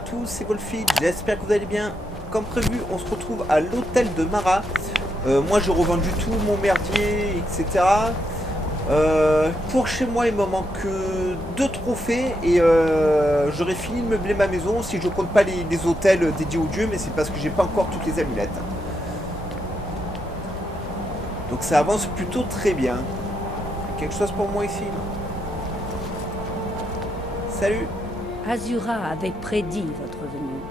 tous, c'est Golfy, j'espère que vous allez bien. Comme prévu, on se retrouve à l'hôtel de Mara. Moi j'ai revendu tout mon merdier, etc. Pour chez moi il me manque 2 trophées et j'aurais fini de meubler ma maison si je compte pas les hôtels dédiés aux dieux, mais c'est parce que j'ai pas encore toutes les amulettes. Donc ça avance plutôt très bien. Quelque chose pour moi ici? Salut. Azura avait prédit votre venue.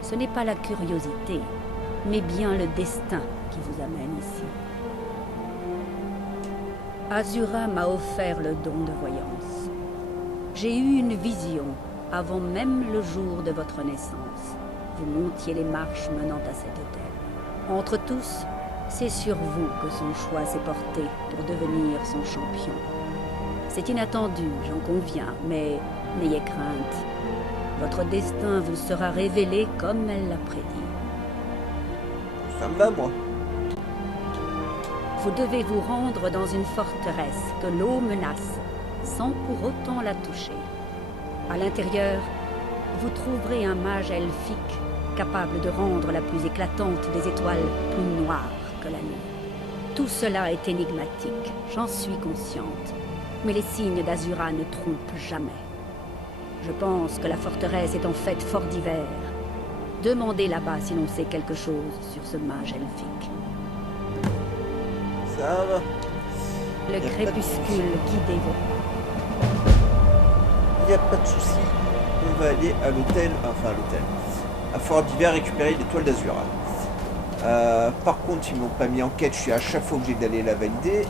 Ce n'est pas la curiosité, mais bien le destin qui vous amène ici. Azura m'a offert le don de voyance. J'ai eu une vision avant même le jour de votre naissance. Vous montiez les marches menant à cet hôtel. Entre tous, c'est sur vous que son choix s'est porté pour devenir son champion. C'est inattendu, j'en conviens, mais n'ayez crainte. Votre destin vous sera révélé comme elle l'a prédit. Ça me va, moi. Vous devez vous rendre dans une forteresse que l'eau menace, sans pour autant la toucher. À l'intérieur, vous trouverez un mage elfique capable de rendre la plus éclatante des étoiles plus noire que la nuit. Tout cela est énigmatique, j'en suis consciente, mais les signes d'Azura ne trompent jamais. Je pense que la forteresse est en fait fort d'hiver. Demandez là-bas si l'on sait quelque chose sur ce mage elfique. Ça va. Le crépuscule guidez-vous. Il n'y a pas de souci. On va aller à l'hôtel, enfin à l'hôtel, à Fort d'hiver récupérer l'étoile d'Azura. Par contre, ils m'ont pas mis en quête, je suis à chaque fois obligé d'aller la valider.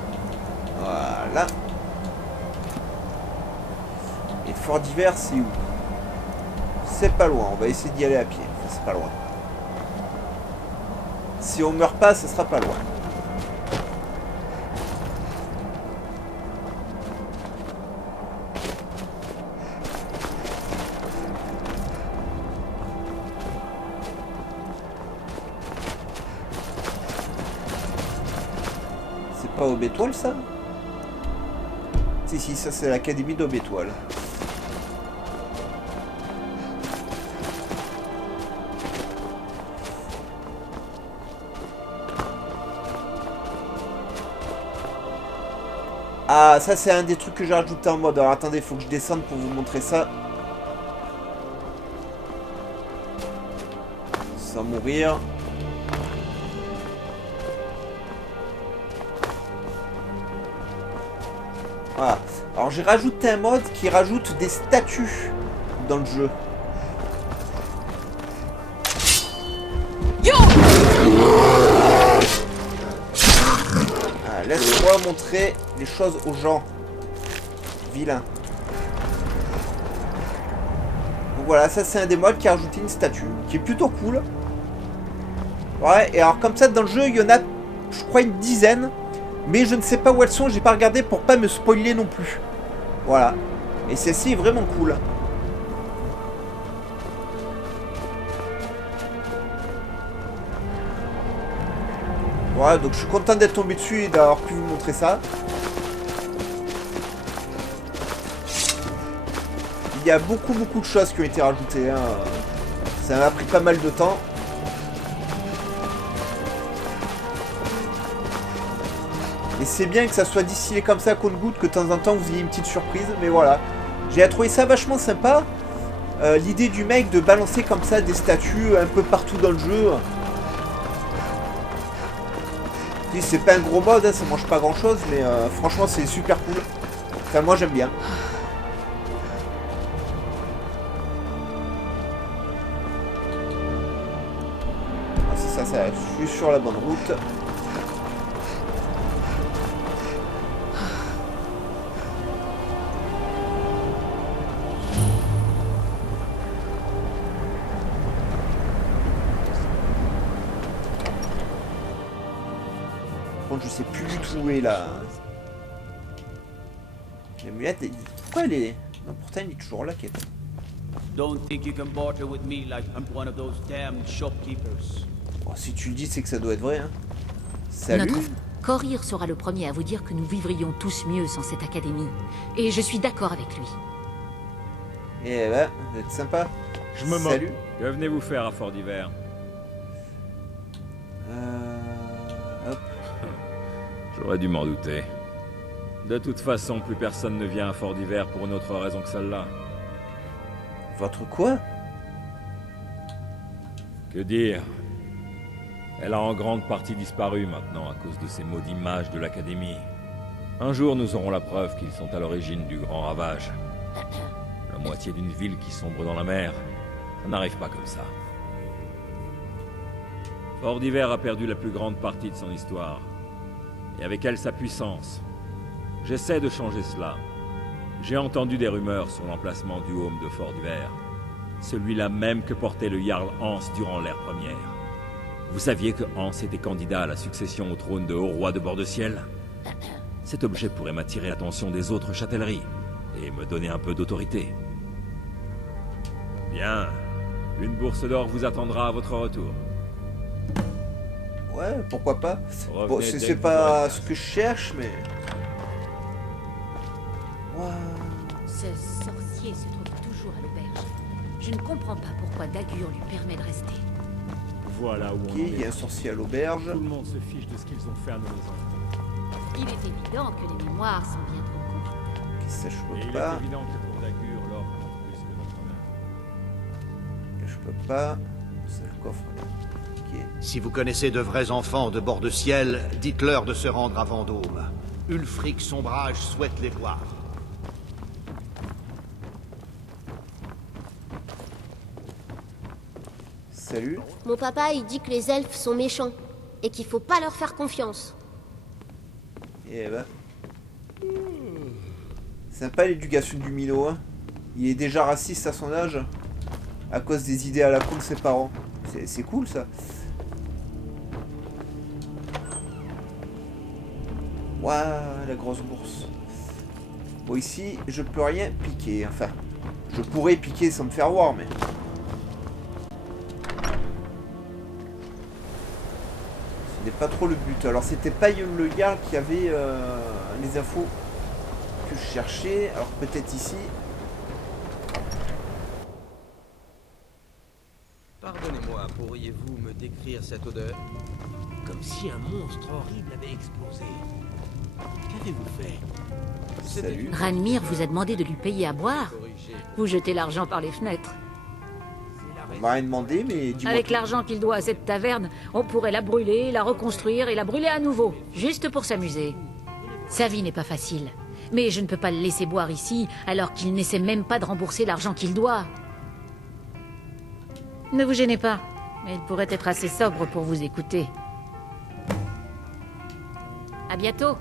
Voilà. Et Fort d'hiver, c'est où? C'est pas loin, on va essayer d'y aller à pied. Enfin, c'est pas loin. Si on meurt pas, ça sera pas loin. C'est pas Aube-Étoile, ça? Si, ça c'est l'académie d'Aube-Étoile. Ah, ça c'est un des trucs que j'ai rajouté en mode. Alors attendez, il faut que je descende pour vous montrer ça. Sans mourir. Voilà. Alors j'ai rajouté un mode qui rajoute des statues dans le jeu. Ah, laisse-moi montrer les choses aux gens. Vilain. Donc voilà, ça c'est un des modes qui a rajouté une statue, qui est plutôt cool. Ouais, et alors comme ça dans le jeu, il y en a, je crois, une dizaine. Mais je ne sais pas où elles sont, j'ai pas regardé pour pas me spoiler non plus. Voilà. Et celle-ci est vraiment cool. Voilà, donc je suis content d'être tombé dessus et d'avoir pu vous montrer ça. Il y a beaucoup de choses qui ont été rajoutées. Hein. Ça m'a pris pas mal de temps. Et c'est bien que ça soit distillé comme ça, compte-goutte, que de temps en temps vous ayez une petite surprise. Mais voilà. J'ai trouvé ça vachement sympa. L'idée du mec de balancer comme ça des statues un peu partout dans le jeu. C'est pas un gros mode, hein, ça mange pas grand chose, mais franchement c'est super cool. Enfin moi j'aime bien. Ah, c'est ça, je suis sur la bonne route. Je sais plus du tout où est la... L'amulette, pourquoi elle est... Non, pourtant elle est toujours là, Kate. Don't think you can barter with me like I'm one of those damned shopkeepers. Oh, si tu le dis, c'est que ça doit être vrai, hein. Salut. Notre Korir sera le premier à vous dire que nous vivrions tous mieux sans cette académie. Et je suis d'accord avec lui. Eh ben, vous êtes sympa. Je me moque. Salut. Que venez-vous faire à Fort d'Hiver? Hop. J'aurais dû m'en douter. De toute façon, plus personne ne vient à Fort d'Hiver pour une autre raison que celle-là. Votre quoi? Que dire? Elle a en grande partie disparu maintenant à cause de ces maudites mages de l'Académie. Un jour, nous aurons la preuve qu'ils sont à l'origine du grand ravage. La moitié d'une ville qui sombre dans la mer, ça n'arrive pas comme ça. Fort d'Hiver a perdu la plus grande partie de son histoire. Et avec elle, sa puissance. J'essaie de changer cela. J'ai entendu des rumeurs sur l'emplacement du home de Fort d'Hiver. Celui-là même que portait le Jarl Hans durant l'ère première. Vous saviez que Hans était candidat à la succession au trône de haut roi de Bord-de-Ciel? Cet objet pourrait m'attirer l'attention des autres châtelleries et me donner un peu d'autorité. Bien. Une bourse d'or vous attendra à votre retour. Ouais, pourquoi pas. Revenez Bon, dès c'est que vous pas aurez ce que je cherche, mais... Waouh. Ce sorcier se trouve toujours à l'auberge. Je ne comprends pas pourquoi Dagur lui permet de rester. Voilà où Ok, on en il y a est. un sorcier à l'auberge. Tout le monde se fiche de ce qu'ils ont fait à nos maisons. Il est évident que les mémoires sont bien trop courtes. Ok, ça je Et peux il pas. est évident que pour Dagur, l'or compte plus que votre honneur. Je peux pas. C'est le coffre. Ok. Si vous connaissez de vrais enfants de bord de ciel, dites-leur de se rendre à Vendôme. Ulfric Sombrage souhaite les voir. Salut. Mon papa, il dit que les elfes sont méchants et qu'il faut pas leur faire confiance. Et bah. Sympa l'éducation du Milo, hein. Il est déjà raciste à son âge. À cause des idées à la con de ses parents. C'est cool ça. Waouh, la grosse bourse. Bon, ici, je peux rien piquer. Enfin, je pourrais piquer sans me faire voir, mais... Ce n'est pas trop le but. Alors, c'était pas le Jarl qui avait les infos que je cherchais. Alors, peut-être ici. Pardonnez-moi, pourriez-vous me décrire cette odeur? Comme si un monstre horrible avait explosé. Qu'avez-vous fait? Salut. Ranmir vous a demandé de lui payer à boire. Corrigé. Vous jetez l'argent par les fenêtres. On m'a rien demandé, mais dis-moi. Avec tout. l'argent qu'il doit à cette taverne, on pourrait la brûler, la reconstruire et la brûler à nouveau, juste pour s'amuser. Sa vie n'est pas facile. Mais je ne peux pas le laisser boire ici, alors qu'il n'essaie même pas de rembourser l'argent qu'il doit. Ne vous gênez pas, mais il pourrait être assez sobre pour vous écouter. À bientôt.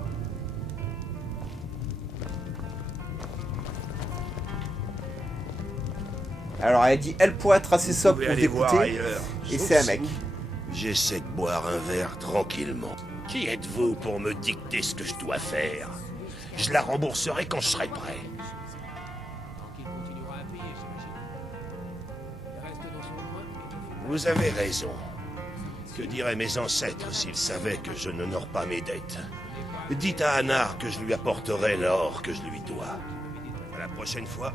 Alors, elle dit, elle pourrait être assez Vous sobre pouvez pour aller voir t'écouter. ailleurs. Et Sauf c'est un si mec. J'essaie de boire un verre tranquillement. Qui êtes-vous pour me dicter ce que je dois faire? Je la rembourserai quand je serai prêt. Qu'il continuera à payer, j'imagine. Il reste dans son coin. Vous avez raison. Que diraient mes ancêtres s'ils savaient que je n'honore pas mes dettes? Dites à Anar que je lui apporterai l'or que je lui dois. À la prochaine fois.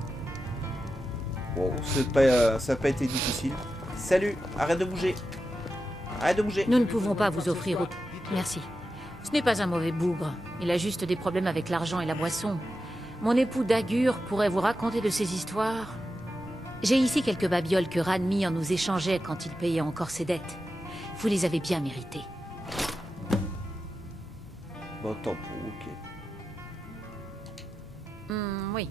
Bon, ça n'a pas été difficile. Salut, arrête de bouger. Arrête de bouger. Nous ne pouvons pas vous offrir autre... Merci. Ce n'est pas un mauvais bougre. Il a juste des problèmes avec l'argent et la boisson. Mon époux Dagur pourrait vous raconter de ses histoires. J'ai ici quelques babioles que Ranmir nous échangeait quand il payait encore ses dettes. Vous les avez bien méritées. Bon, tant pour, ok. Oui.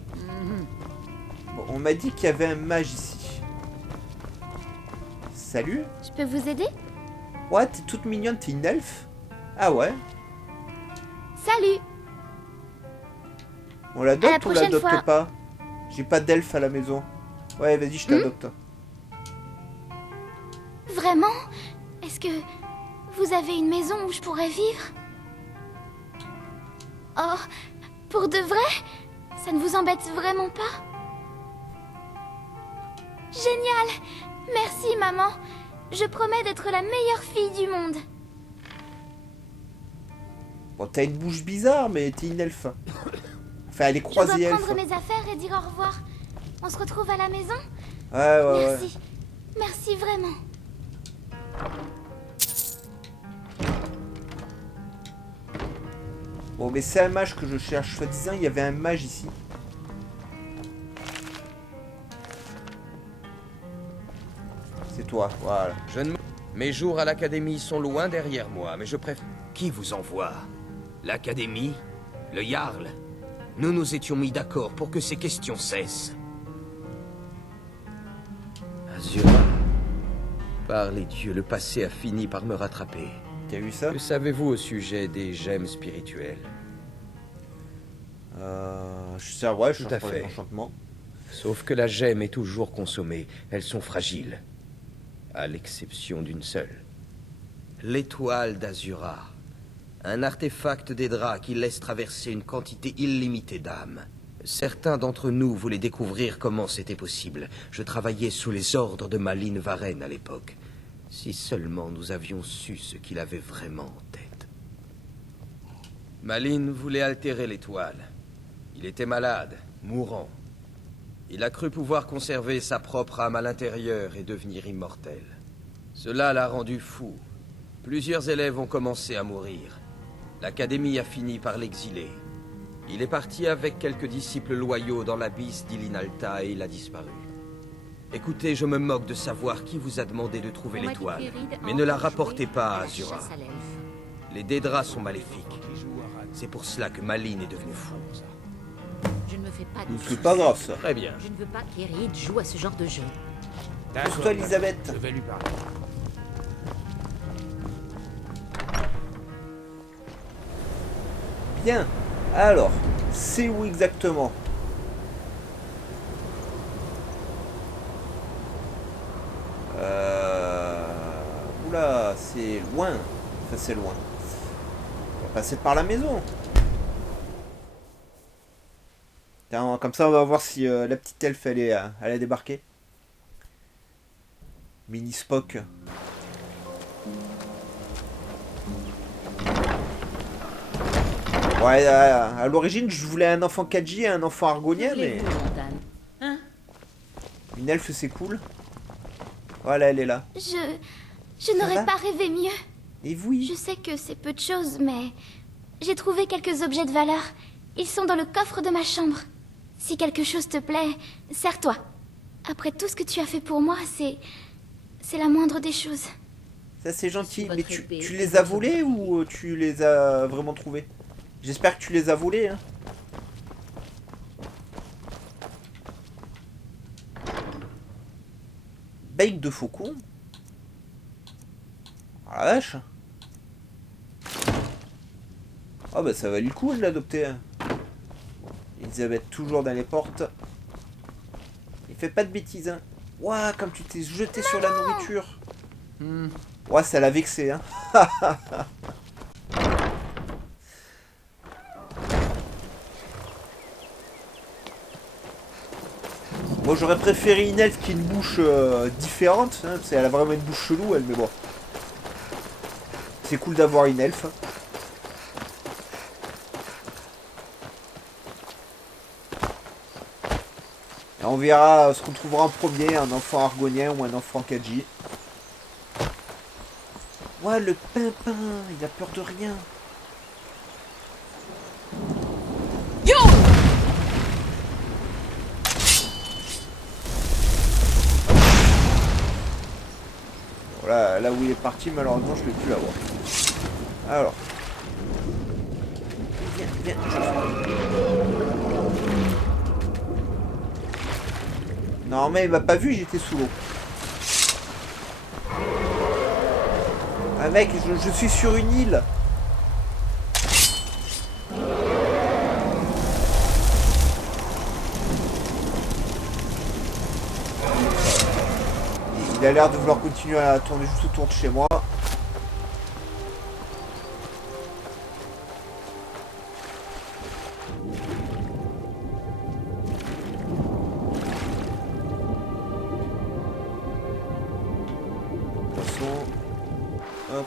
Bon, on m'a dit qu'il y avait un mage ici. Salut. Je peux vous aider? Ouais, t'es toute mignonne, t'es une elfe? Ah ouais? Salut! On À la l'adopte ou on prochaine l'adopte fois. pas? J'ai pas d'elfe à la maison. Ouais, vas-y, je t'adopte. Vraiment? Est-ce que vous avez une maison où je pourrais vivre? Oh, pour de vrai? Ça ne vous embête vraiment pas? Génial! Merci, maman. Je promets d'être la meilleure fille du monde. Bon, t'as une bouche bizarre, mais t'es une elfe. Enfin, elle est Je dois croisée elfe. prendre mes affaires et dire au revoir. On se retrouve à la maison? Ouais. Merci. Merci vraiment. Bon, mais c'est un mage que je cherche. Soi-disant, il y avait un mage ici. C'est toi, voilà. Je ne... Mes jours à l'académie sont loin derrière moi, mais je préfère... Qui vous envoie? L'Académie? Le Jarl? Nous nous étions mis d'accord pour que ces questions cessent. Azura. Par les dieux, le passé a fini par me rattraper. T'as vu ça? Que savez-vous au sujet des gemmes spirituelles? Je sais, ouais, je Tout cherche à pour les fait. enchantements. Sauf que la gemme est toujours consommée. Elles sont fragiles. À l'exception d'une seule. L'étoile d'Azura. Un artefact des draps qui laisse traverser une quantité illimitée d'âmes. Certains d'entre nous voulaient découvrir comment c'était possible. Je travaillais sous les ordres de Malyn Varen à l'époque. Si seulement nous avions su ce qu'il avait vraiment en tête. Malyn voulait altérer l'étoile. Il était malade, mourant. Il a cru pouvoir conserver sa propre âme à l'intérieur et devenir immortel. Cela l'a rendu fou. Plusieurs élèves ont commencé à mourir. L'Académie a fini par l'exiler. Il est parti avec quelques disciples loyaux dans l'abysse d'Ilinalta et il a disparu. Écoutez, je me moque de savoir qui vous a demandé de trouver l'étoile, mais ne la rapportez pas à Azura. Les Dédras sont maléfiques. C'est pour cela que Malyn est devenu fou. Je ne me fais pas de C'est pas grave ça. Très bien. Je ne veux pas qu'Erid joue à ce genre de jeu. Pousse-toi, Elisabeth. Je vais lui parler. Bien. Alors, c'est où exactement? Oula, c'est loin. Enfin, c'est loin. On va passer par la maison. Tiens, comme ça, on va voir si la petite elfe, elle a débarqué. Mini Spock. Ouais, à l'origine, je voulais un enfant Kaji et un enfant argonien, mais Hein? une elfe, c'est cool. Voilà, elle est là. Je va n'aurais pas rêvé mieux. Et oui. Je sais que c'est peu de choses, mais j'ai trouvé quelques objets de valeur. Ils sont dans le coffre de ma chambre. Si quelque chose te plaît, sers-toi. Après tout ce que tu as fait pour moi, c'est la moindre des choses. Ça, c'est gentil. Sur Mais votre épée, tu les as volés ou tu les as vraiment trouvés? J'espère que tu les as volés, hein. Bec de faucon. Ah la vache. Ah bah ça valait le coup de l'adopter. Hein. Elisabeth toujours dans les portes. Il fait pas de bêtises, hein. Ouah, comme tu t'es jeté sur la nourriture. Ouais, ça l'a vexé, hein. Moi j'aurais préféré une elfe qui a une bouche différente, hein, parce qu'elle a vraiment une bouche chelou elle, mais bon. C'est cool d'avoir une elfe. Et on verra ce qu'on trouvera en premier, un enfant argonien ou un enfant Kaji. Ouais, le pimpin, il a peur de rien. Voilà, là où il est parti, malheureusement, je ne vais plus l'avoir. Alors. Viens, viens, non, mais il m'a pas vu, j'étais sous l'eau. Ah mec, je suis sur une île. Il a l'air de vouloir continuer à tourner juste autour de chez moi. Poisson. Hop.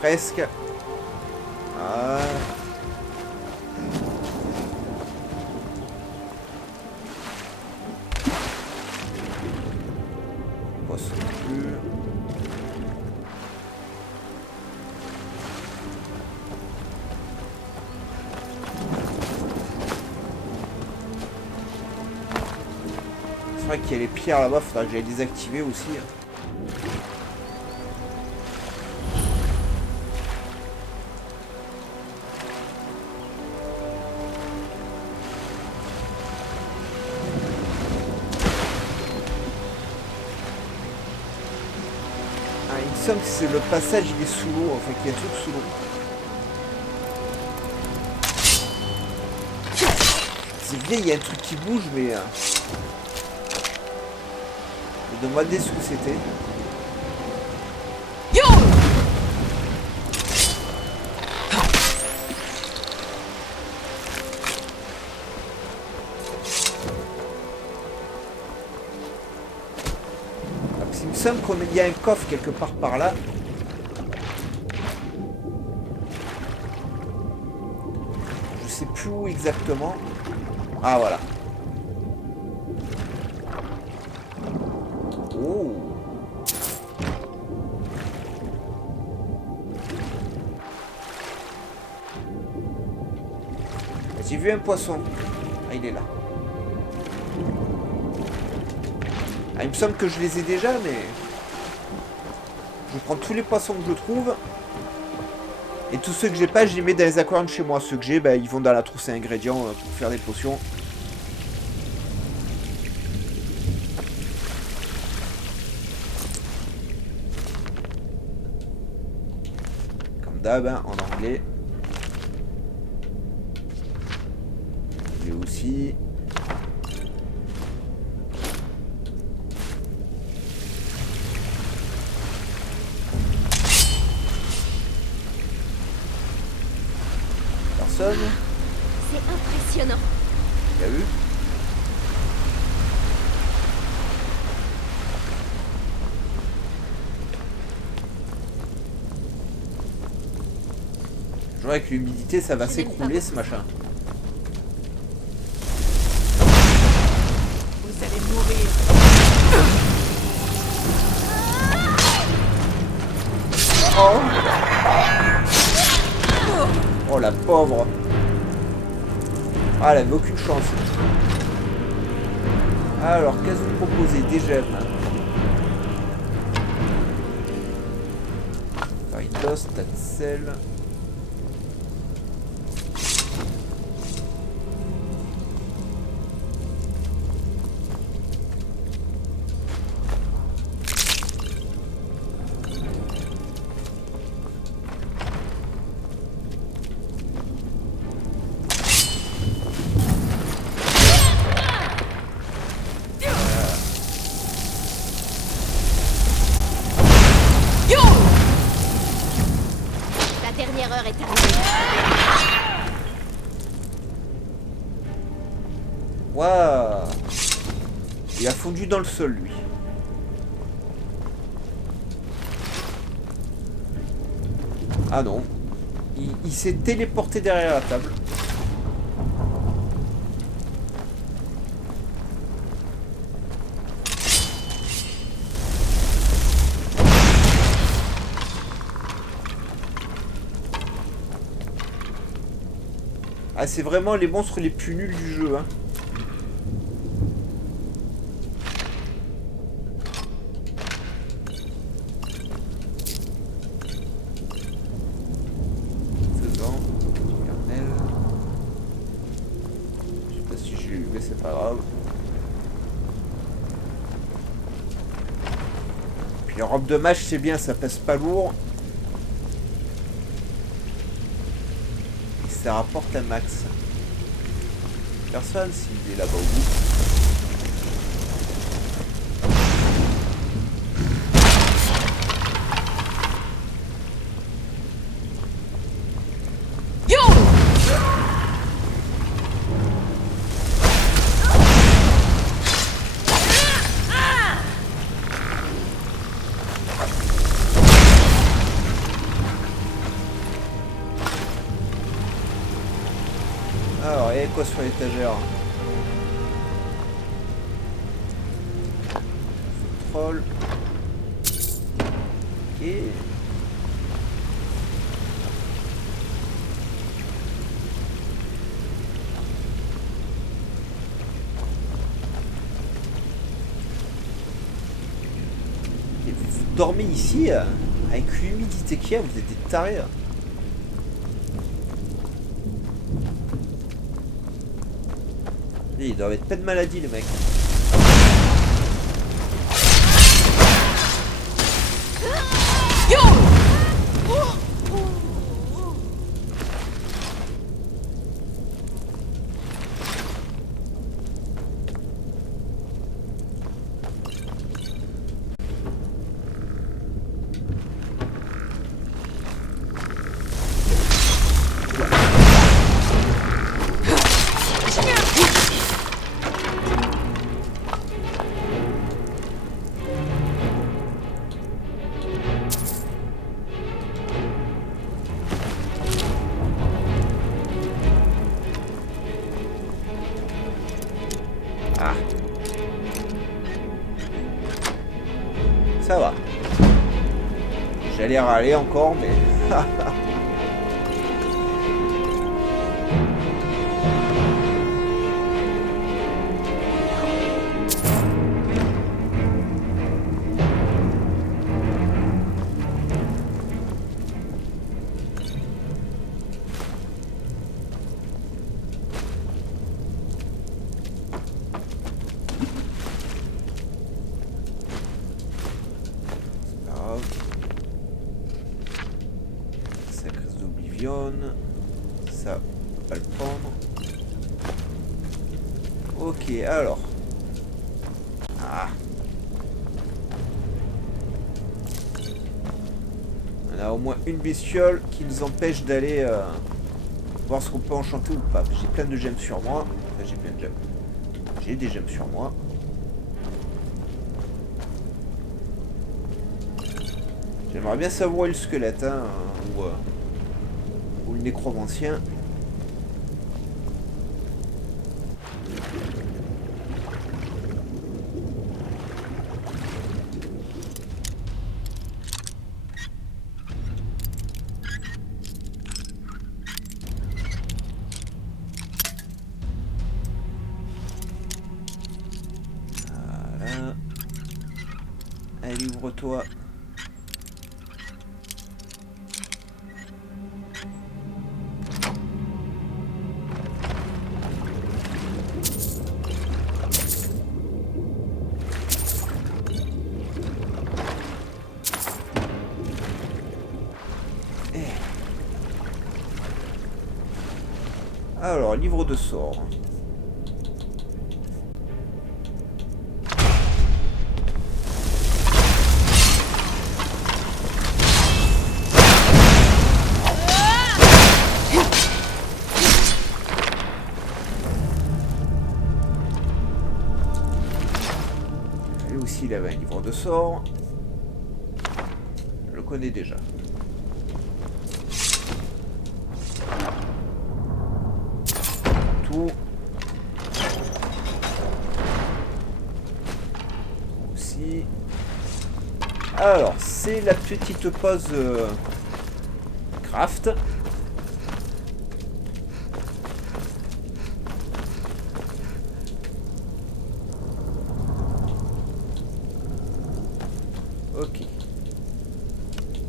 Presque. Ah. Poisson plus. C'est vrai qu'il y a les pierres là-bas, faudra que j'aille les activer aussi. Il me semble que c'est le passage, il est sous l'eau, enfin qu'il y a tout sous l'eau. C'est bien, il y a un truc qui bouge, mais... Je me demandais ce que c'était. Il me semble qu'il y a un coffre quelque part par là. Je sais plus où exactement. Ah voilà. Oh. J'ai vu un poisson. Ah, il est là. Ah, il me semble que je les ai déjà, mais... Je prends tous les poissons que je trouve. Et tous ceux que j'ai pas, je les mets dans les aquariums chez moi. Ceux que j'ai, bah, ils vont dans la trousse à ingrédients pour faire des potions. Comme d'hab, hein, en anglais. Et aussi... C'est impressionnant. T'as vu? Je vois avec l'humidité, ça va s'écrouler ce machin. Vous allez mourir. Oh! Oh la pauvre. Ah, elle avait aucune chance. Alors, qu'est-ce que vous proposez? Des gemmes. Faritos, tas de sel. La dernière heure est arrivée. Waouh! Il a fondu dans le sol, lui. Ah non. Il s'est téléporté derrière la table. Ah, c'est vraiment les monstres les plus nuls du jeu, hein. Faisant. Éternel. Je sais pas si j'ai eu, mais c'est pas grave. Puis la robe de mage, c'est bien, ça pèse pas lourd. Ça rapporte un max. Personne s'il est là-bas au bout. Alors, il y a quoi sur l'étagère? Troll. Ok. Et vous dormez ici avec l'humidité qu'il y a, vous êtes des tarés. Ils doivent être pas de maladie les mecs. Ah. Ça va. J'allais râler encore, mais... Ça, on va le prendre. Ok, alors. Ah. On a au moins une bestiole qui nous empêche d'aller voir ce qu'on peut enchanter ou pas. J'ai plein de gemmes sur moi. Enfin, j'ai plein de gemmes. J'ai des gemmes sur moi. J'aimerais bien savourer le squelette, hein, ou le nécromancien. Voilà. Allez, ouvre-toi. Alors, livre de sorts. Lui aussi, il avait un livre de sorts. Je le connais déjà. Aussi. Alors, c'est la petite pause craft. Ok.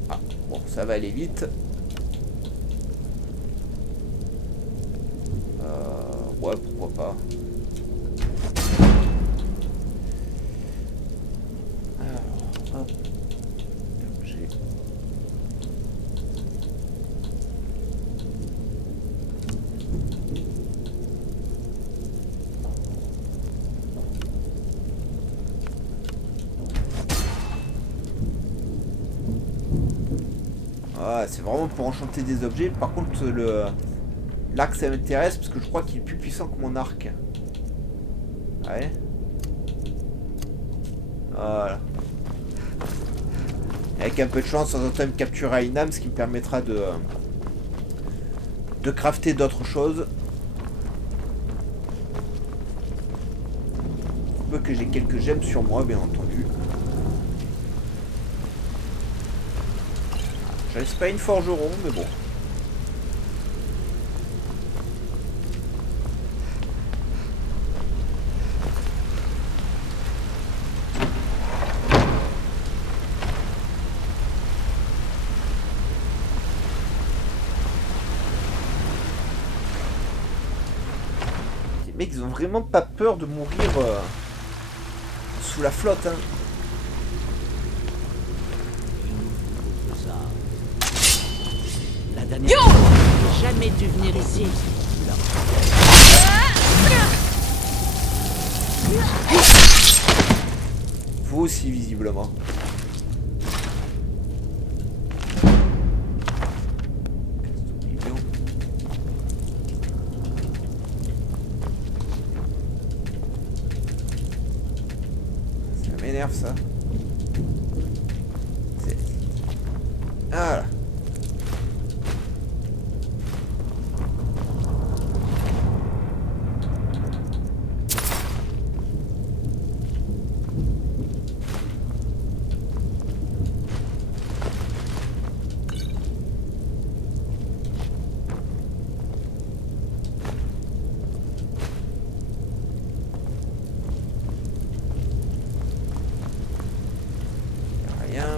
Ah, bon, ça va aller vite. Ouais, pourquoi pas. Alors, hop. J'ai... Ah, c'est vraiment pour enchanter des objets. Par contre, l'arc, ça m'intéresse parce que je crois qu'il est plus puissant que mon arc. Ouais. Voilà. Avec un peu de chance, en temps, il me capturera une âme, ce qui me permettra de crafter d'autres choses. peut que j'ai quelques gemmes sur moi, bien entendu. Je reste pas une forgeron, mais bon. Les mecs, ils ont vraiment pas peur de mourir sous la flotte, hein. La dernière fois, j'ai jamais dû venir ici. Vous aussi, visiblement. Ça m'énerve, ça. Voilà.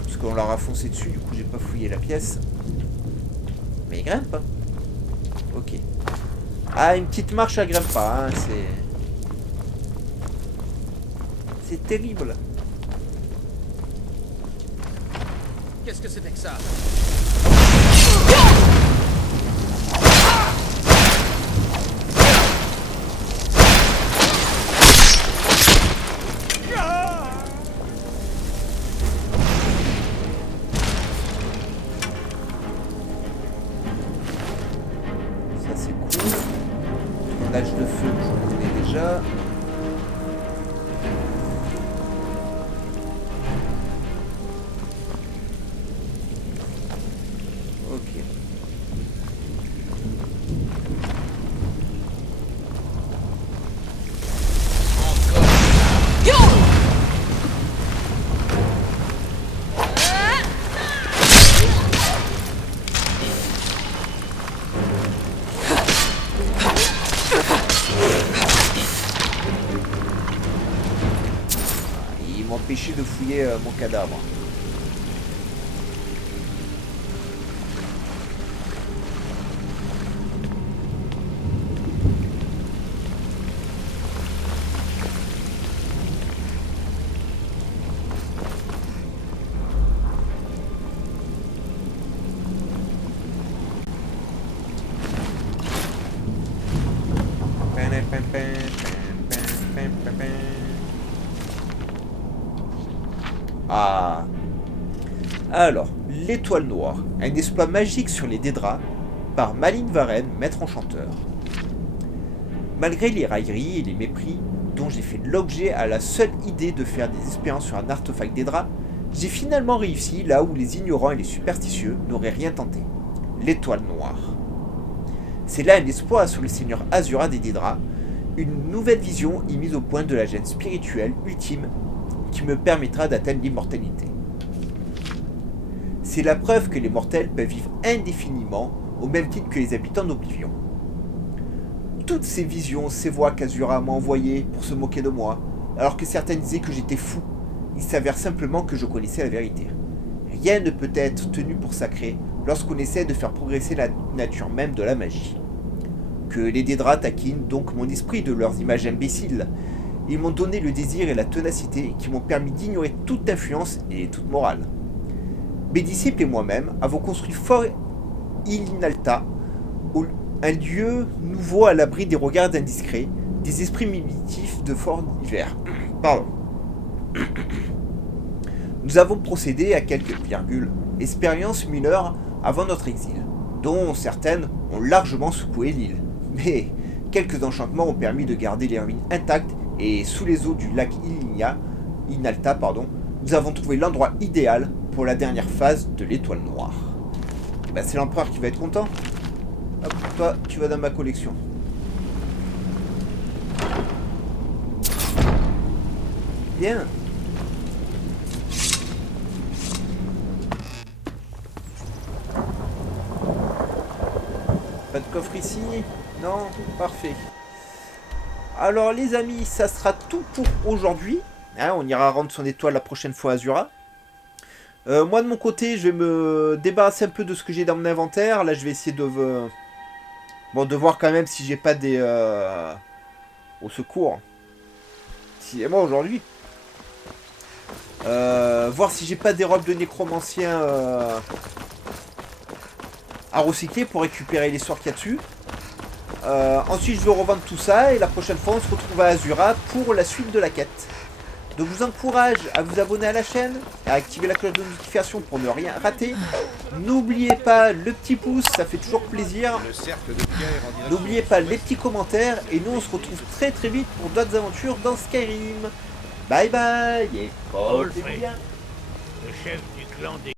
Parce qu'on leur a foncé dessus, du coup j'ai pas fouillé la pièce. Mais il grimpe, hein. Ok. Ah, une petite marche à grimpe pas, hein, c'est terrible. Qu'est-ce que c'était que ça? L'âge de feu, je connais déjà. Ok. M'empêcher de fouiller mon cadavre. Ah. Alors, l'étoile noire, un exploit magique sur les Dédras, par Malyn Varen, maître enchanteur. Malgré les railleries et les mépris dont j'ai fait l'objet à la seule idée de faire des expériences sur un artefact Dédra, j'ai finalement réussi là où les ignorants et les superstitieux n'auraient rien tenté. L'étoile noire. C'est là un exploit sur le seigneur Azura des Dédras, une nouvelle vision y mise au point de la gêne spirituelle ultime qui me permettra d'atteindre l'immortalité. C'est la preuve que les mortels peuvent vivre indéfiniment au même titre que les habitants d'Oblivion. Toutes ces visions, ces voix qu'Azura m'a envoyées pour se moquer de moi, alors que certains disaient que j'étais fou, il s'avère simplement que je connaissais la vérité. Rien ne peut être tenu pour sacré lorsqu'on essaie de faire progresser la nature même de la magie. Que les Dédras taquinent donc mon esprit de leurs images imbéciles. Ils m'ont donné le désir et la ténacité qui m'ont permis d'ignorer toute influence et toute morale. Mes disciples et moi-même avons construit Fort Ilinalta, un lieu nouveau à l'abri des regards indiscrets, des esprits primitifs de Fort d'hiver. Pardon. Nous avons procédé à quelques expériences mineures avant notre exil, dont certaines ont largement secoué l'île. Mais quelques enchantements ont permis de garder les ruines intactes et sous les eaux du lac Ilinalta, nous avons trouvé l'endroit idéal pour la dernière phase de l'étoile noire. Et ben c'est l'empereur qui va être content. Hop, toi, tu vas dans ma collection. Bien. Pas de coffre ici? Non? Parfait. Alors les amis, ça sera tout pour aujourd'hui. Hein, on ira rendre son étoile la prochaine fois à Azura. Moi de mon côté, je vais me débarrasser un peu de ce que j'ai dans mon inventaire. Là, je vais essayer de... Bon, de voir quand même si j'ai pas des... Au secours. Si et moi aujourd'hui. Voir si j'ai pas des robes de nécromancien à recycler pour récupérer les sorts qu'il y a dessus. Ensuite, je vais revendre tout ça et la prochaine fois, on se retrouve à Azura pour la suite de la quête. Donc, je vous encourage à vous abonner à la chaîne, à activer la cloche de notification pour ne rien rater. N'oubliez pas le petit pouce, ça fait toujours plaisir. N'oubliez pas les petits commentaires et nous, on se retrouve très très vite pour d'autres aventures dans Skyrim. Bye bye et portez-vous bien. Le chef du clan des...